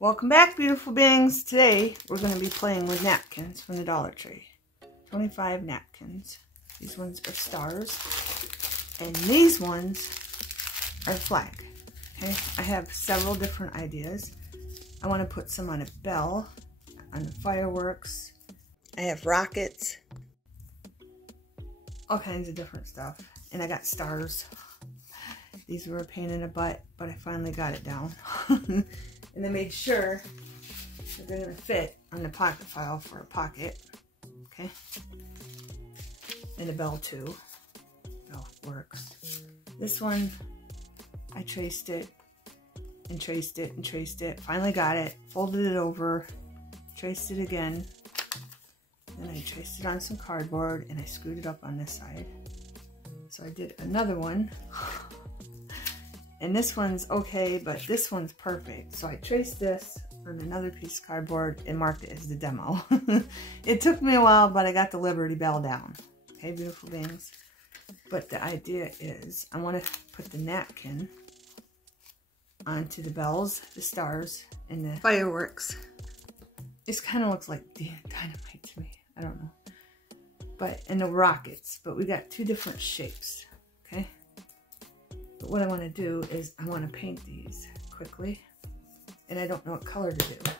Welcome back, beautiful beings. Today we're going to be playing with napkins from the Dollar Tree. 25 napkins. These ones are stars and these ones are flag. Okay, I have several different ideas. I want to put some on a bell, on the fireworks. I have rockets, all kinds of different stuff. And I got stars. These were a pain in the butt, but I finally got it down. And I made sure that they're going to fit on the pocket file for a pocket. Okay. And a bell too. Bell works. This one, I traced it and traced it and traced it. Finally got it. Folded it over. Traced it again. Then I traced it on some cardboard and I screwed it up on this side. So I did another one. And this one's okay, but this one's perfect. So I traced this on another piece of cardboard and marked it as the demo. It took me a while, but I got the Liberty Bell down. Okay, beautiful beings. But the idea is I want to put the napkin onto the bells, the stars, and the fireworks. This kind of looks like dynamite to me. I don't know. But, and the rockets. But we got two different shapes. Okay. But what I want to do is I want to paint these quickly, and I don't know what color to do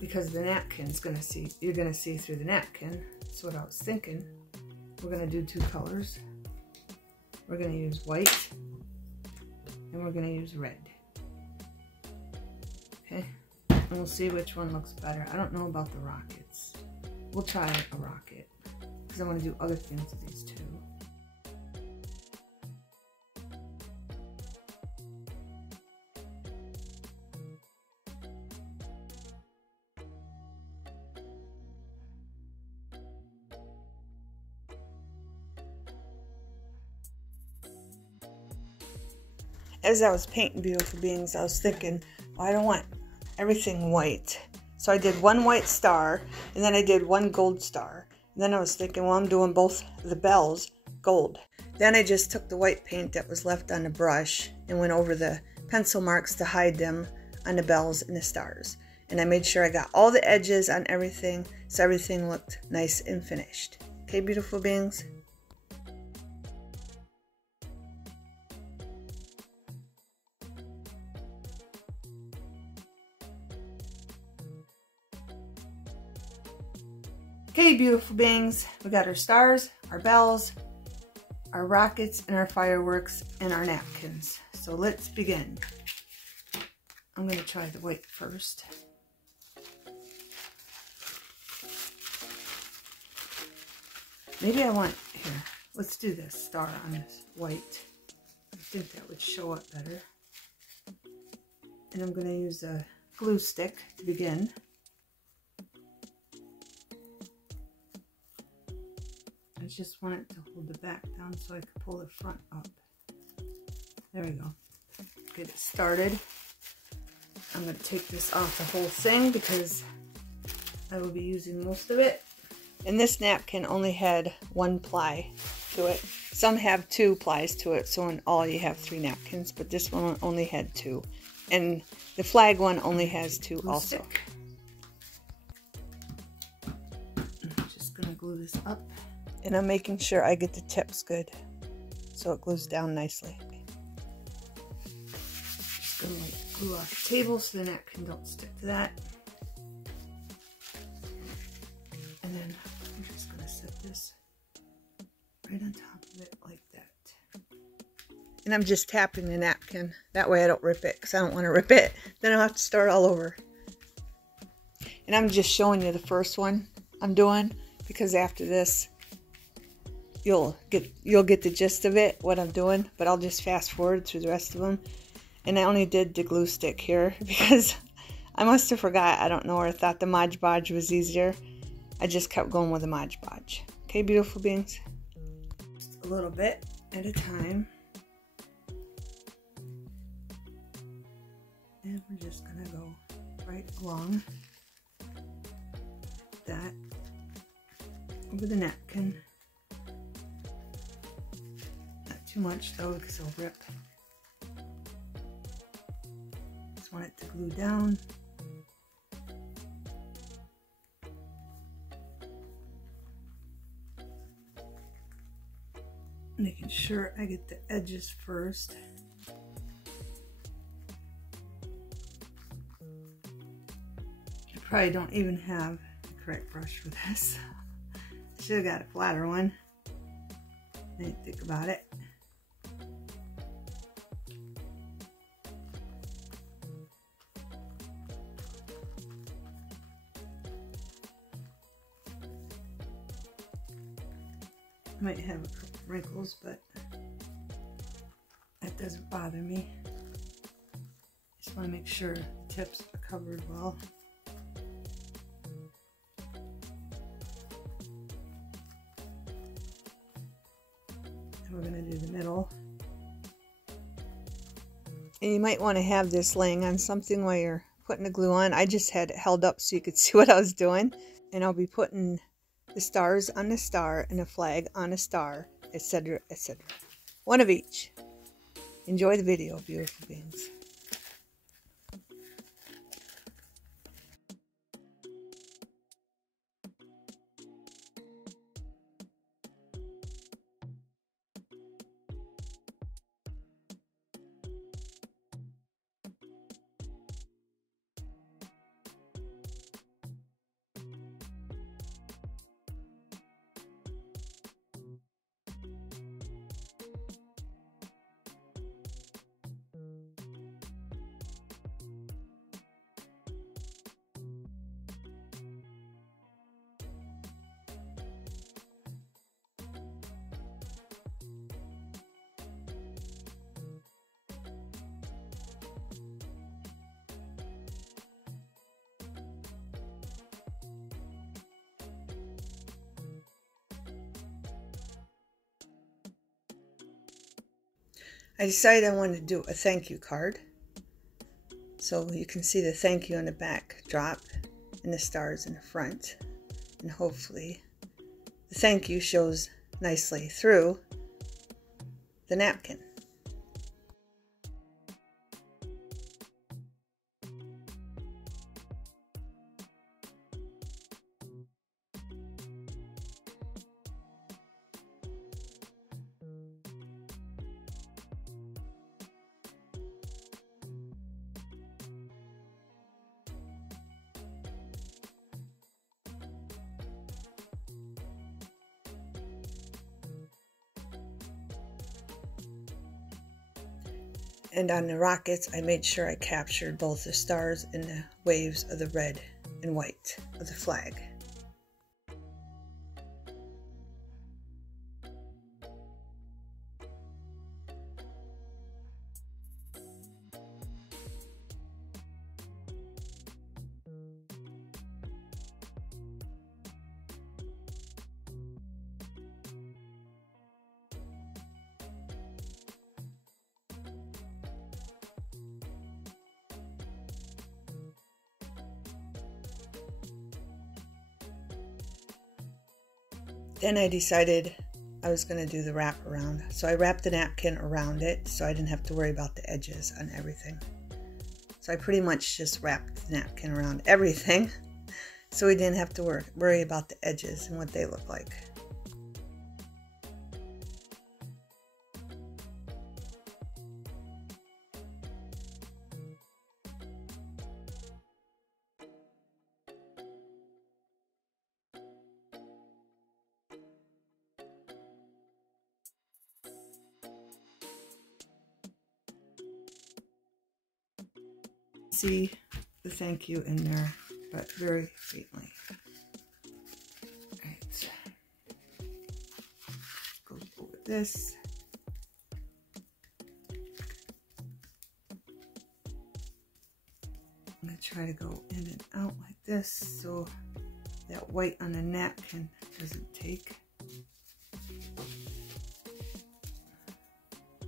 because the napkin's gonna see. You're gonna see through the napkin. That's what I was thinking. We're gonna do two colors. We're gonna use white, and we're gonna use red. Okay, and we'll see which one looks better. I don't know about the rockets. We'll try a rocket because I want to do other things with these two. As I was painting, beautiful beings, I was thinking, well, I don't want everything white. So I did one white star, and then I did one gold star. And then I was thinking, well, I'm doing both the bells gold. Then I just took the white paint that was left on the brush and went over the pencil marks to hide them on the bells and the stars. And I made sure I got all the edges on everything, so everything looked nice and finished. Okay, beautiful beings? Okay, beautiful beings, we got our stars, our bells, our rockets, and our fireworks, and our napkins. So let's begin. I'm going to try the white first. Maybe I want, here, let's do this star on this white. I think that would show up better. And I'm going to use a glue stick to begin. I just want it to hold the back down so I can pull the front up. There we go. Get it started. I'm going to take this off the whole thing because I will be using most of it. And this napkin only had one ply to it. Some have two plies to it, so in all you have 3 napkins, but this one only had 2. And the flag one only has 2 also. I'm just going to glue this up. And I'm making sure I get the tips good so it glues down nicely. Just gonna glue off the table so the napkin don't stick to that. And then I'm just gonna set this right on top of it like that. And I'm just tapping the napkin. That way I don't rip it because I don't want to rip it. Then I'll have to start all over. And I'm just showing you the first one I'm doing because after this, you'll get the gist of it, what I'm doing, but I'll just fast forward through the rest of them. And I only did the glue stick here because I must have forgot. I don't know, or I thought the Mod Podge was easier. I just kept going with the Mod Podge. Okay, beautiful beings? Just a little bit at a time. And we're just gonna go right along that over the napkin. Too much though because it'll rip. Just want it to glue down Making sure I get the edges first. I probably don't even have the correct brush for this. I should have got a flatter one. I didn't think about it. I might have a couple wrinkles, but that doesn't bother me. Just want to make sure the tips are covered well. And we're going to do the middle. And you might want to have this laying on something while you're putting the glue on. I just had it held up so you could see what I was doing. And I'll be putting the stars on the star and a flag on a star, etc., etc. One of each. Enjoy the video, beautiful beings. I decided I wanted to do a thank you card. So you can see the thank you on the back drop and the stars in the front. And hopefully the thank you shows nicely through the napkin. And on the rockets, I made sure I captured both the stars and the waves of the red and white of the flag. Then I decided I was going to do the wrap around. So I wrapped the napkin around it so I didn't have to worry about the edges on everything. So I pretty much just wrapped the napkin around everything so we didn't have to worry about the edges and what they look like. See the thank you in there, but very faintly. Alright. Go over this. I'm going to try to go in and out like this so that white on the napkin doesn't take.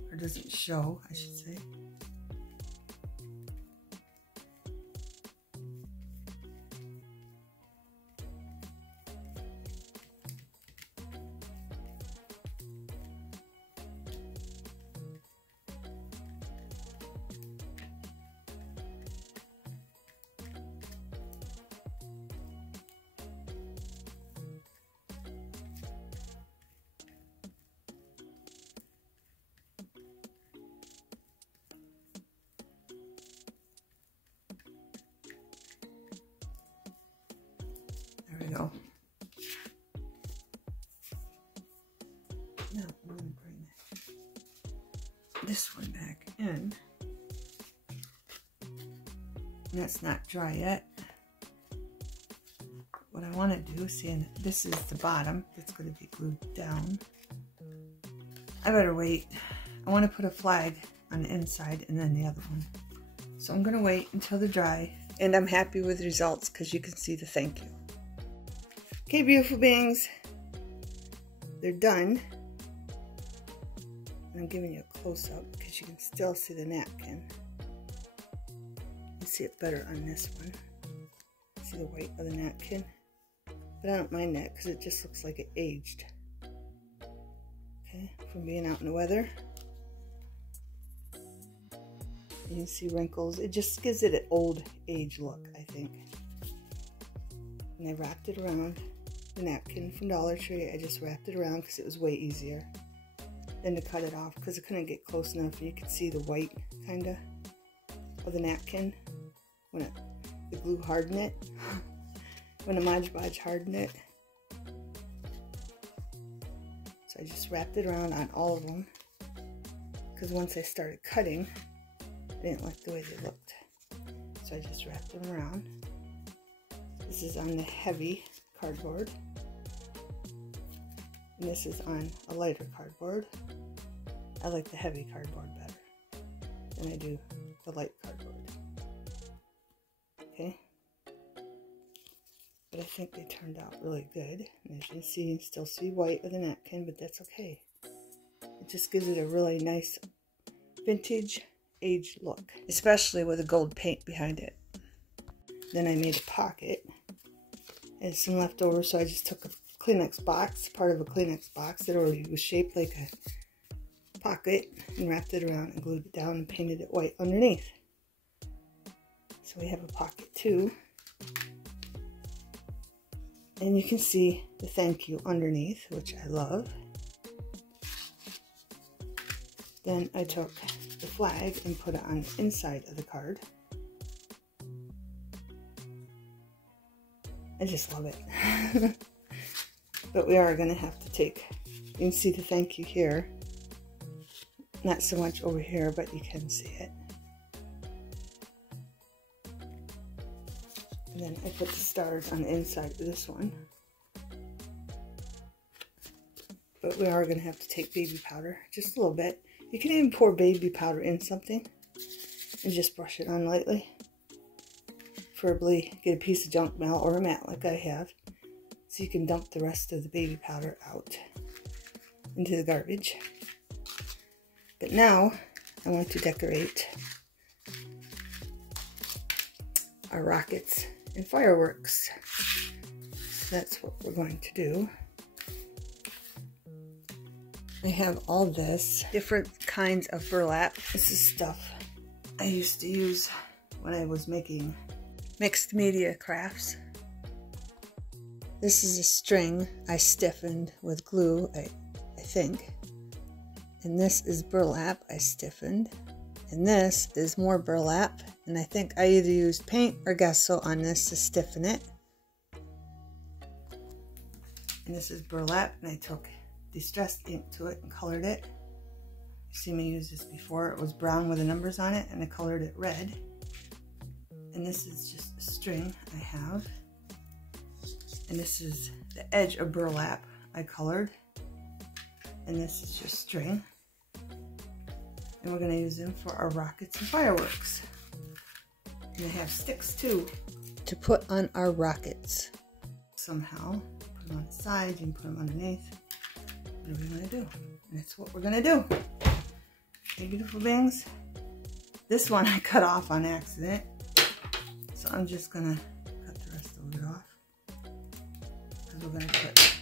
Or doesn't show, I should say. And that's not dry yet. What I want to do, see, and this is the bottom that's going to be glued down. I better wait. I want to put a flag on the inside and then the other one. So I'm going to wait until they're dry. And I'm happy with the results because you can see the thank you. Okay, beautiful beings. They're done. And I'm giving you a close-up because you can still see the napkin. You see it better on this one. See the white of the napkin? But I don't mind that because it just looks like it aged. Okay, from being out in the weather. You can see wrinkles. It just gives it an old age look, I think. And I wrapped it around the napkin from Dollar Tree. I just wrapped it around because it was way easier than to cut it off because I couldn't get close enough. And you could see the white, kind of the napkin when the glue hardened it. When the Mod Podge hardened it. So I just wrapped it around on all of them because once I started cutting, I didn't like the way they looked. So I just wrapped them around. This is on the heavy cardboard. And this is on a lighter cardboard. I like the heavy cardboard better than I do the light cardboard. Okay? But I think they turned out really good. And as you can see, you can still see white of the napkin, but that's okay. It just gives it a really nice vintage aged look, especially with a gold paint behind it. Then I made a pocket. I had some left over, so I just took a Kleenex box, part of a Kleenex box that already was shaped like a pocket, and wrapped it around and glued it down and painted it white underneath. So we have a pocket too. And you can see the thank you underneath, which I love. Then I took the flag and put it on the inside of the card. I just love it. But we are going to have to take, you can see the thank you here. Not so much over here, but you can see it. And then I put the stars on the inside of this one. But we are going to have to take baby powder, just a little bit. You can even pour baby powder in something and just brush it on lightly. Preferably get a piece of junk mail or a mat like I have, so you can dump the rest of the baby powder out into the garbage. But now I want to decorate our rockets and fireworks. So that's what we're going to do. I have all this different kinds of burlap. This is stuff I used to use when I was making mixed media crafts. This is a string I stiffened with glue, I think. And this is burlap I stiffened. And this is more burlap. And I think I either used paint or gesso on this to stiffen it. And this is burlap, and I took distressed ink to it and colored it. You've seen me use this before. It was brown with the numbers on it, and I colored it red. And this is just a string I have. And this is the edge of burlap I colored. And this is just string. And we're going to use them for our rockets and fireworks. And they have sticks too to put on our rockets. Somehow, put them on the sides, you can put them underneath. Whatever you want to do. And that's what we're going to do. Okay, beautiful beings. This one I cut off on accident. So I'm just going to cut the rest of it off. Because we're going to put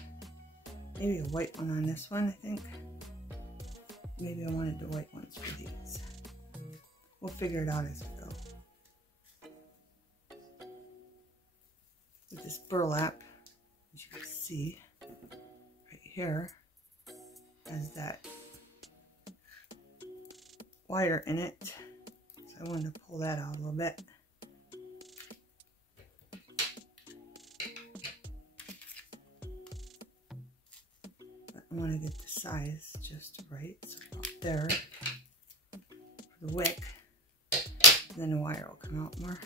maybe a white one on this one, I think. Maybe I wanted the white ones for these. We'll figure it out as we go. With this burlap, as you can see right here, has that wire in it. So I wanted to pull that out a little bit. I want to get the size just right, so about there for the wick, and then the wire will come out more.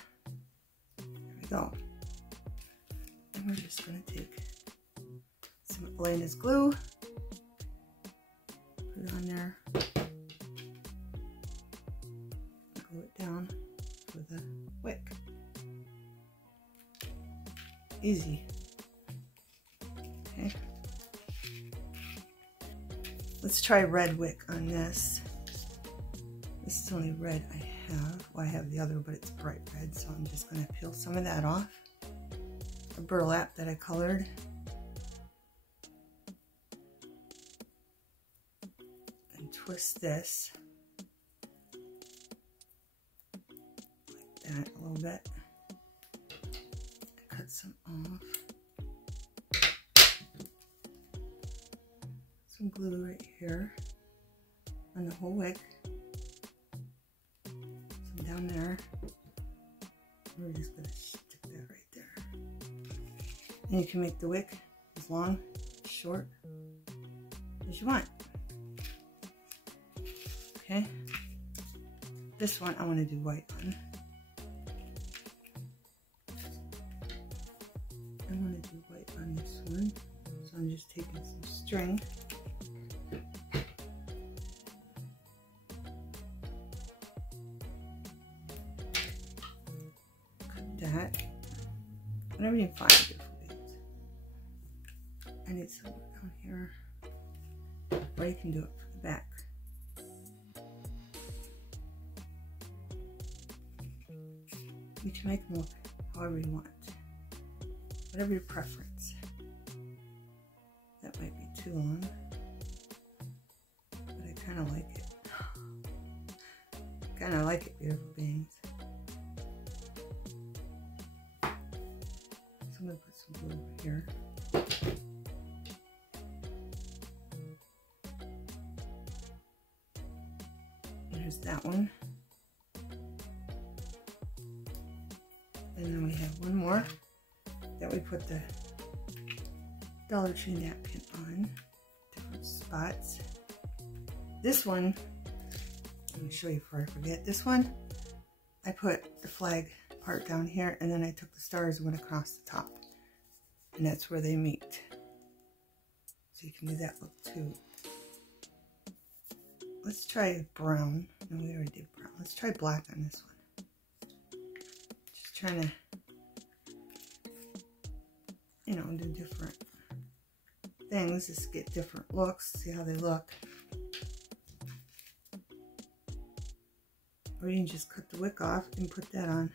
So, and we're just going to take some Elena's glue, put it on there, glue it down with a wick. Easy. Okay. Let's try red wick on this. This is only red I have. Well, I have the other, but it's bright red, so I'm just going to peel some of that off. A burlap that I colored. And twist this like that a little bit. Cut some off. Some glue right here on the whole wick. Some down there. We're just going to stick that right there. And you can make the wick as long, short as you want. Okay. This one I want to do white on. I want to do white on this one. So I'm just taking some string. That. Whatever you find it for these. I need some down here. Or you can do it for the back. You can make them look however you want. Whatever your preference. That might be too long. But I kind of like it. Kind of like it, beautiful beings. I'm going to put some glue over here. There's that one. And then we have one more that we put the Dollar Tree napkin on. Different spots. This one, let me show you before I forget. This one, I put the flag part down here, and then I took the stars and went across the top, and that's where they meet. So you can do that look too. Let's try brown. No, we already did brown. Let's try black on this one. Just trying to, you know, do different things. Just get different looks. See how they look. Or you can just cut the wick off and put that on.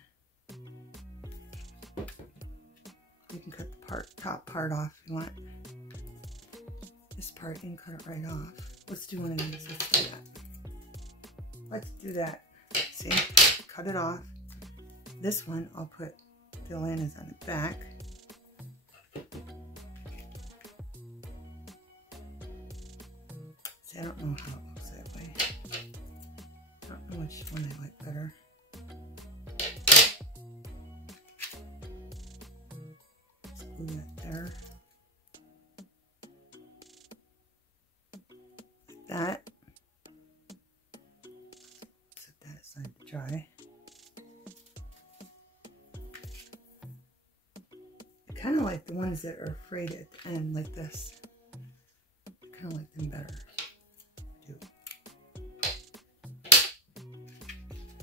You can cut the top part off if you want. This part, you can cut it right off. Let's do one of these. Let's do that. Let's do that. See? Cut it off. This one, I'll put the Elena's on the back. See, I don't know how it looks that way. I don't know which one I like better. Glue that there. Like that. Set that aside to dry. I kind of like the ones that are frayed at the end like this. I kind of like them better. I do.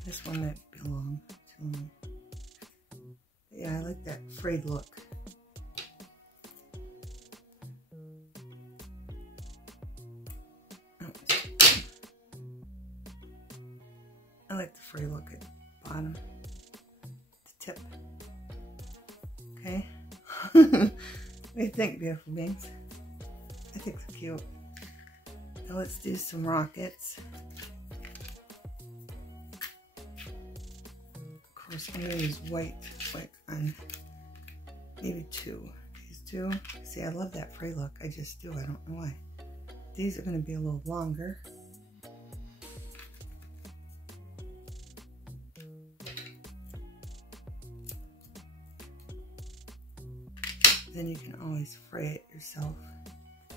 This one might be too long. But yeah, I like that frayed look. I like the fray look at the bottom, the tip. Okay. What do you think, beautiful beings? I think they're cute. Now let's do some rockets. Of course, I'm going to use white like on maybe two. These two. See, I love that fray look. I just do. I don't know why. These are going to be a little longer. Then you can always fray it yourself.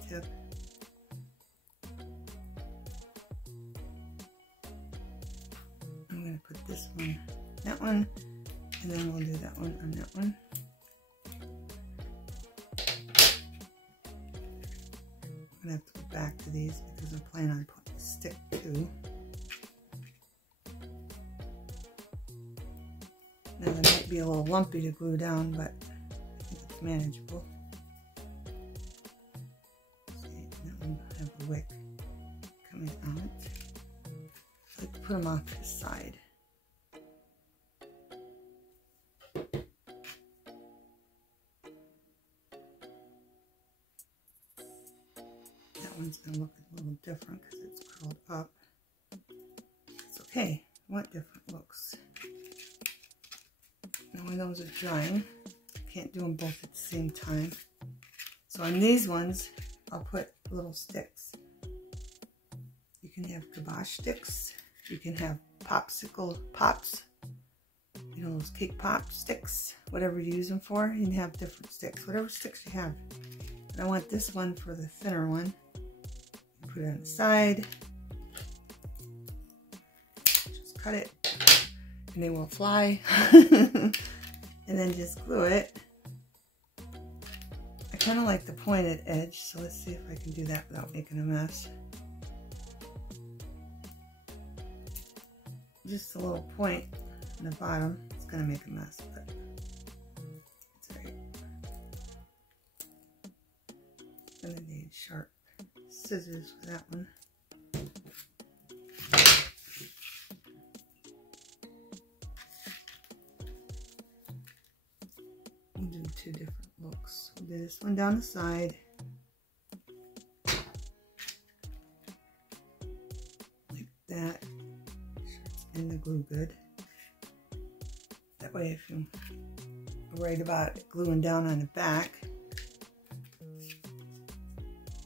Tip. I'm going to put this one, that one, And then we'll do that one on that one. I'm gonna have to go back to these because I'm planning on putting a stick too. Now they might be a little lumpy to glue down, but I think it's manageable. See, that one have a wick coming out. I like to put them off to the side. That one's going to look a little different because it's curled up. It's okay. I want different looks. Now when those are drying, I can't do them both at the same time. So on these ones, I'll put little sticks. You can have kibosh sticks. You can have popsicle pops. You know, those cake pop sticks. Whatever you use them for, you can have different sticks. Whatever sticks you have. But I want this one for the thinner one. Put it on the side. Just cut it. And they won't fly. And then just glue it. I kind of like the pointed edge, so let's see if I can do that without making a mess. Just a little point on the bottom. It's going to make a mess, but it's alright. Gonna need sharp scissors for that one. We'll do two different looks. We'll do this one down the side. Like that. In the glue good. That way if you're worried about it gluing down on the back,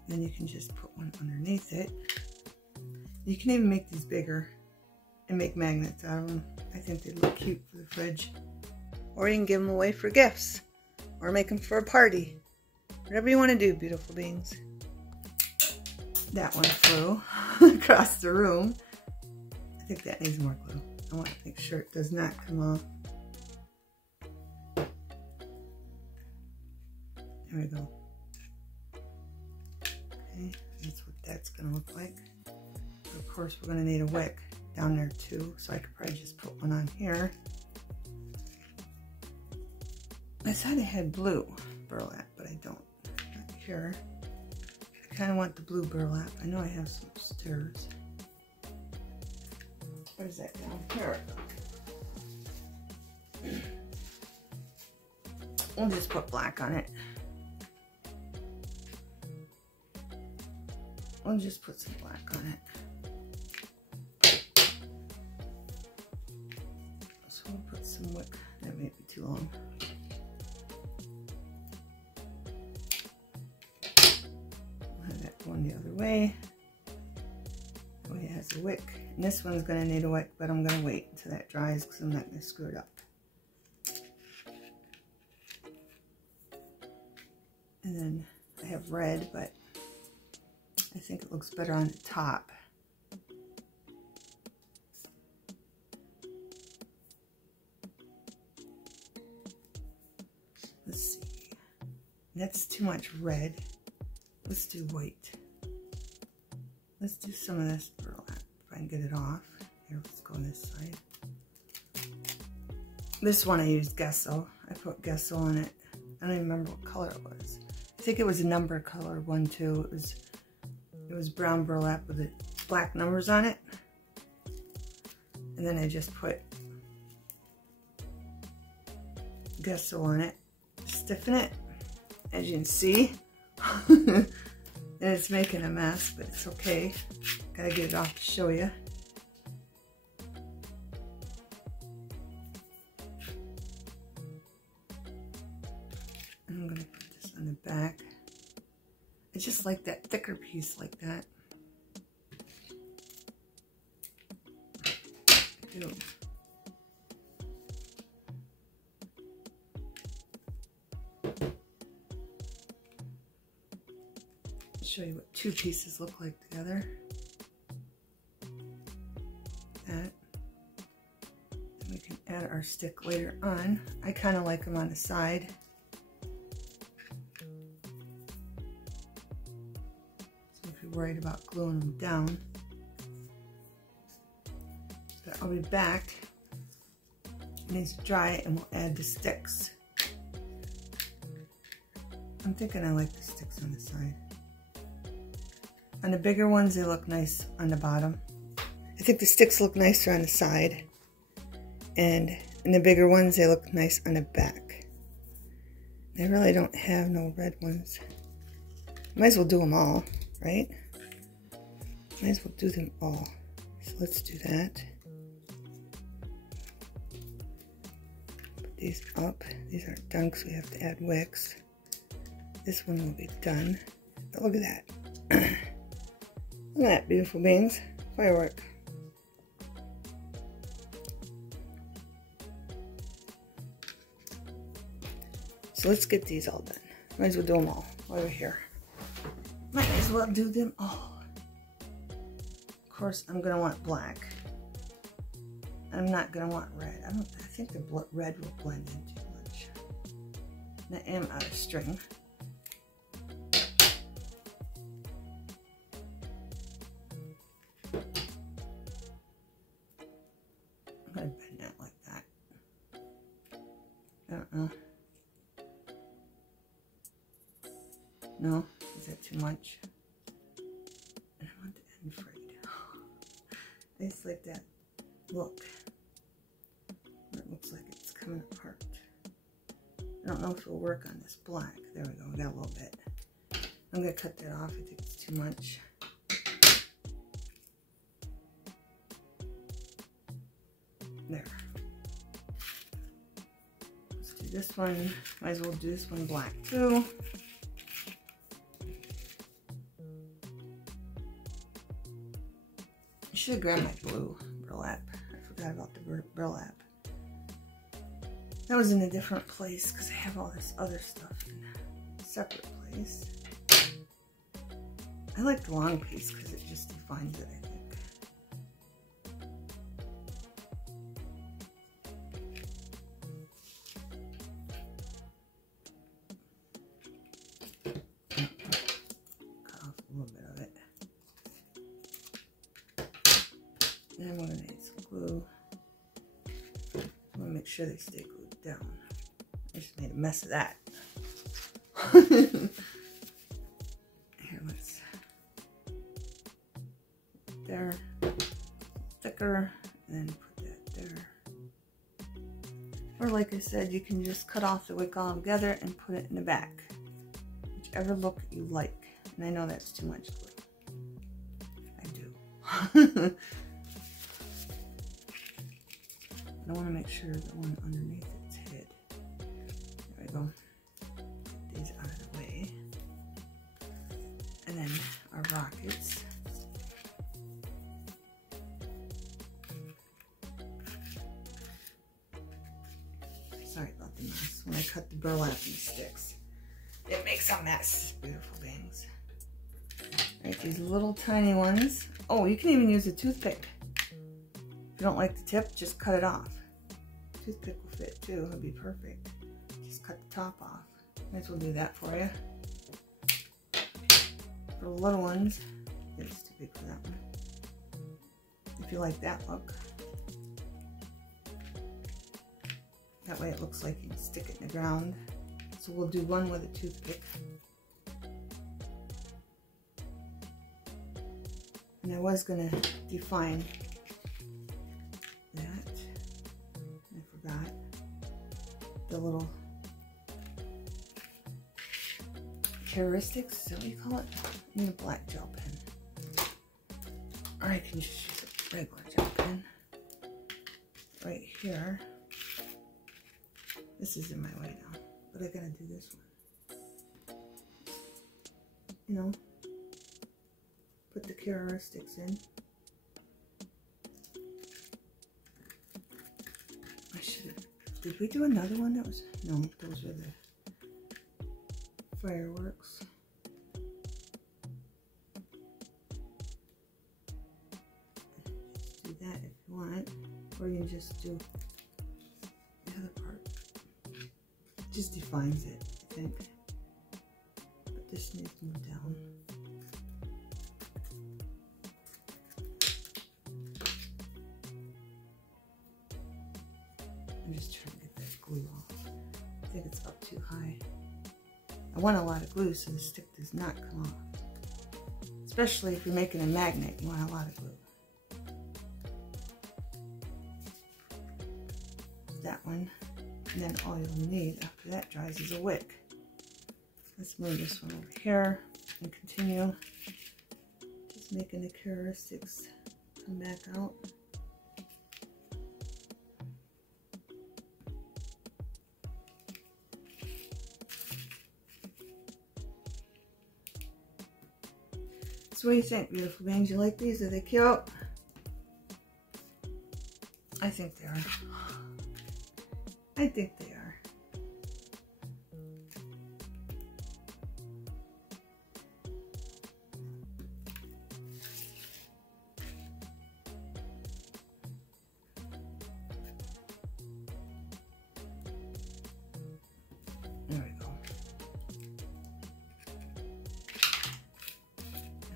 then you can just put one underneath it. You can even make these bigger and make magnets out of them. I think they look cute for the fridge. Or you can give them away for gifts. Or make them for a party. Whatever you want to do, beautiful beings. That one flew across the room. I think that needs more glue. I want to make sure it does not come off. There we go. Okay, that's what that's going to look like. But of course, we're going to need a wick down there too, so I could probably just put one on here. I thought I had blue burlap, but I don't. Not here. I kind of want the blue burlap. I know I have some upstairs. What is that down here? We'll just put black on it. We'll just put some black on it. So we'll put some wick. That may be too long. We'll have that going the other way. That way it has a wick. And this one's going to need a wick, but I'm going to wait until that dries because I'm not going to screw it up. And then I have red, but I think it looks better on the top. Let's see. That's too much red. Let's do white. Let's do some of this burlap if I can get it off. Here, let's go on this side. This one I used gesso. I put gesso on it. I don't even remember what color it was. I think it was a number color one too. It was brown burlap with the black numbers on it. And then I just put gesso on it, stiffen it, as you can see. And it's making a mess, but it's okay. Gotta get it off to show you. I'm gonna put this on the back. I just like that thicker piece like that. I do. I'll show you what two pieces look like together. That. Then we can add our stick later on. I kind of like them on the side. So if you're worried about gluing them down. But I'll be back. It needs to dry and we'll add the sticks. I'm thinking I like the sticks on the side. On the bigger ones, they look nice on the bottom. I think the sticks look nicer on the side. And in the bigger ones, they look nice on the back. They really don't have no red ones. Might as well do them all, right? Might as well do them all. So let's do that. Put these up. These aren't done because we have to add wicks. This one will be done. But look at that. Look at that, beautiful beings. Firework. So let's get these all done. Might as well do them all while we're here. Might as well do them all. Of course, I'm gonna want black. I'm not gonna want red. I think the red will blend in too much. And I am out of string. I'm gonna bend that like that. I don't know. No, is that too much? And I want the end frayed. I just like that look. It looks like it's coming apart. I don't know if it'll work on this black. There we go, we got a little bit. I'm gonna cut that off. I think it's too much. There. Let's do this one. Might as well do this one black too. I should have grabbed my blue burlap. I forgot about the burlap. That was in a different place because I have all this other stuff in a separate place. I like the long piece because it just defines it, I think. Cut off a little bit of it. And we're going to need some glue. I want to make sure they stay glued down. I just made a mess of that. Here, let's. There. Thicker. And then put that there. Or like I said, you can just cut off the wick all together and put it in the back. Whichever look you like. And I know that's too much glue. I do. I want to make sure the one underneath it's hid. There we go. Get these out of the way. And then our rockets. Sorry about the mess. When I cut the burlap and the sticks, it makes a mess. Beautiful things. Alright, these little tiny ones. Oh, you can even use a toothpick. If you don't like the tip, just cut it off. Toothpick will fit too, it'll be perfect. Just cut the top off. Might as well do that for you. For the little ones, it's too big for that one. If you like that look. That way it looks like you can stick it in the ground. So we'll do one with a toothpick. And I was gonna define that. I forgot the little characteristics. Is that what you call it? I need a black gel pen. Or I can just use a regular gel pen. Right here. This is in my way now, but I gotta do this one. You know, put the characteristics in. I should have. Did we do another one that was? No, those were the fireworks. Just do that if you want, or you can just do other part. It just defines it, I think. But this needs to move down. I'm just trying to get that glue off. I think it's up too high. I want a lot of glue so the stick does not come off. Especially if you're making a magnet, you want a lot of glue. That one, and then all you'll need after that dries is a wick. Let's move this one over here and continue just making the characteristics come back out. So what do you think, beautiful beings? You like these? Are they cute? I think they are. I think they are. There we go.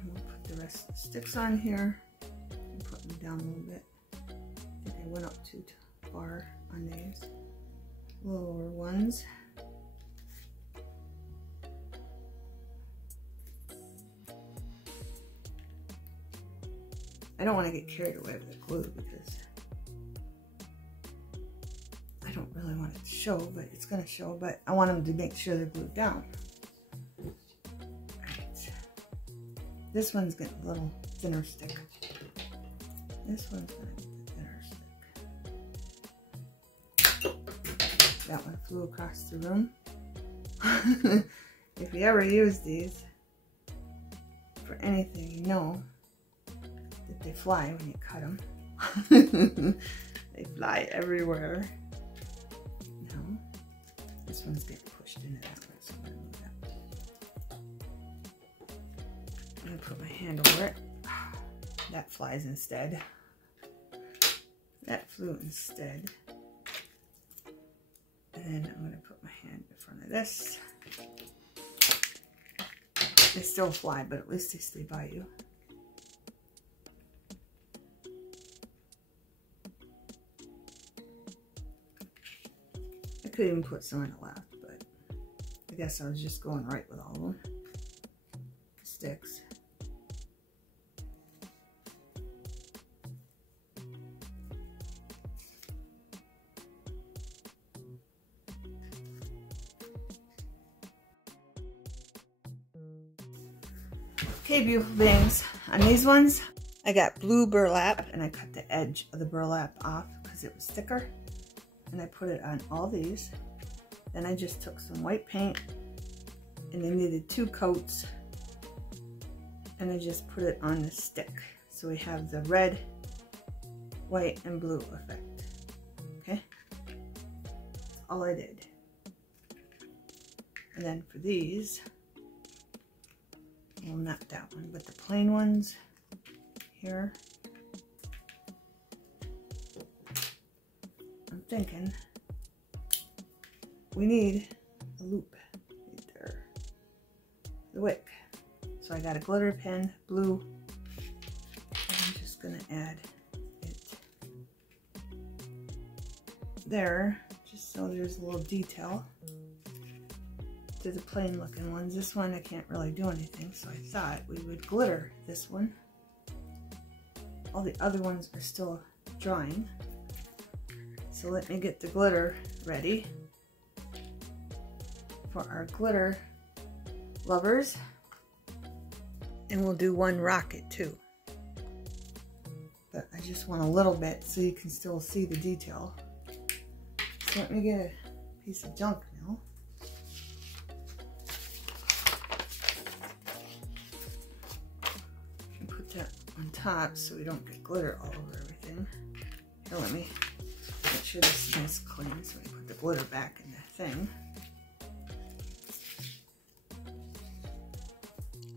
And we'll put the rest of the sticks on here and put them down a little bit. I think I went up too far on these. Lower ones. I don't want to get carried away with the glue because I don't really want it to show, but it's going to show, but I want them to make sure they're glued down. Right. This one's getting a little thinner stick. This one's going to get the thinner stick. That one flew across the room. If you ever use these for anything, you know that they fly when you cut them. They fly everywhere. No, this one's getting pushed into that one, so I'm going to move that. I'm going to put my hand over it. That flies instead. That flew instead. And then I'm going to put my hand in front of this. They still fly, but at least they stay by you. I could even put some on the left, but I guess I was just going right with all of them. Sticks. Okay, beautiful beings, on these ones, I got blue burlap and I cut the edge of the burlap off because it was thicker. And I put it on all these. Then I just took some white paint and I needed 2 coats. And I just put it on the stick. So we have the red, white, and blue effect. Okay? That's all I did. And then for these, well, not that one, but the plain ones here. I'm thinking we need a loop right there. The wick. So I got a glitter pen, blue. I'm just gonna add it there, just so there's a little detail to the plain looking ones. This one I can't really do anything, so I thought we would glitter this one. All the other ones are still drying, so let me get the glitter ready for our glitter lovers. And we'll do one rocket too, but I just want a little bit so you can still see the detail. So let me get a piece of junk now. On top so we don't get glitter all over everything. Here, let me make sure this is nice clean so we put the glitter back in the thing.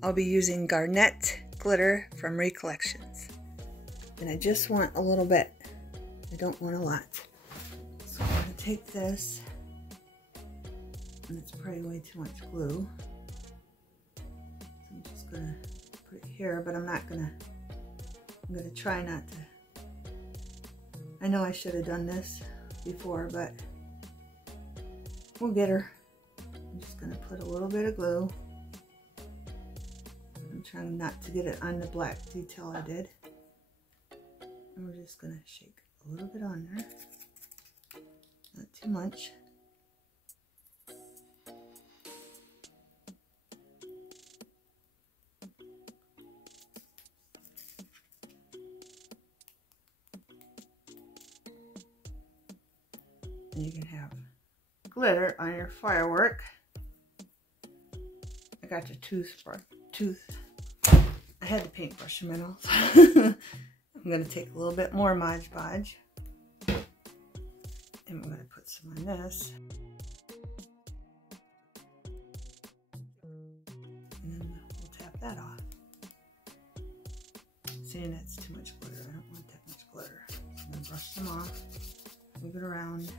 I'll be using Garnet glitter from Recollections. And I just want a little bit. I don't want a lot. So I'm going to take this, and it's probably way too much glue. So I'm just gonna put it here, but I'm gonna try not to. I know I should have done this before, but we'll get her. I'm just gonna put a little bit of glue. I'm trying not to get it on the black detail I did. And we're just gonna shake a little bit on there. Not too much. And you can have glitter on your firework. I got the I had the paintbrush in my mouth. I'm going to take a little bit more Mod Podge. And we're going to put some on this. And then we'll tap that off. Saying that's too much glitter. I don't want that much glitter. So I'm going to brush them off. Move it around.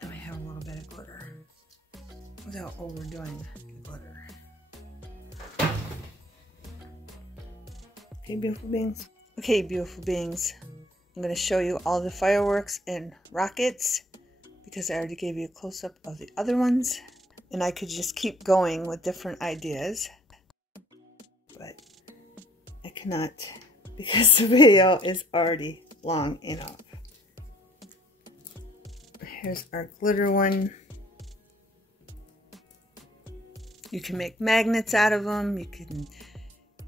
And we have a little bit of glitter. Without overdoing the glitter. Okay, beautiful beings. Okay, beautiful beings. I'm going to show you all the fireworks and rockets because I already gave you a close-up of the other ones. And I could just keep going with different ideas. But I cannot because the video is already long enough. Here's our glitter one. You can make magnets out of them. You can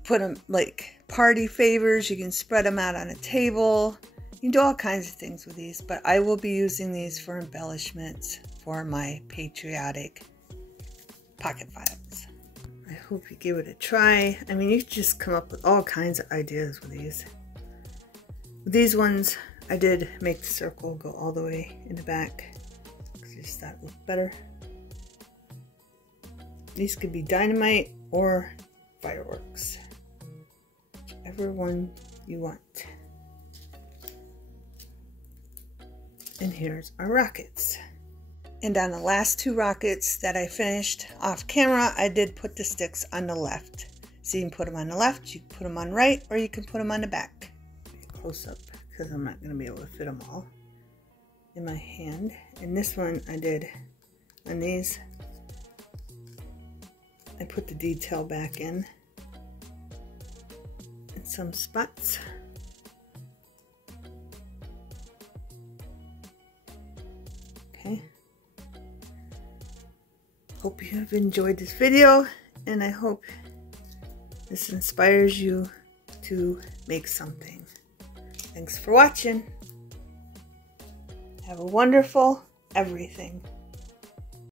put them like party favors. You can spread them out on a table. You can do all kinds of things with these, but I will be using these for embellishments for my Patriotic Pocket files. I hope you give it a try. I mean, you can just come up with all kinds of ideas with these. With these ones, I did make the circle go all the way in the back because I just thought it looked better. These could be dynamite or fireworks, whichever one you want. And here's our rockets. And on the last two rockets that I finished off camera, I did put the sticks on the left. So you can put them on the left, you can put them on the right, or you can put them on the back. Close up because I'm not going to be able to fit them all in my hand. And this one I did on these. I put the detail back in some spots. Okay. Hope you have enjoyed this video, and I hope this inspires you to make something. Thanks for watching. Have a wonderful everything.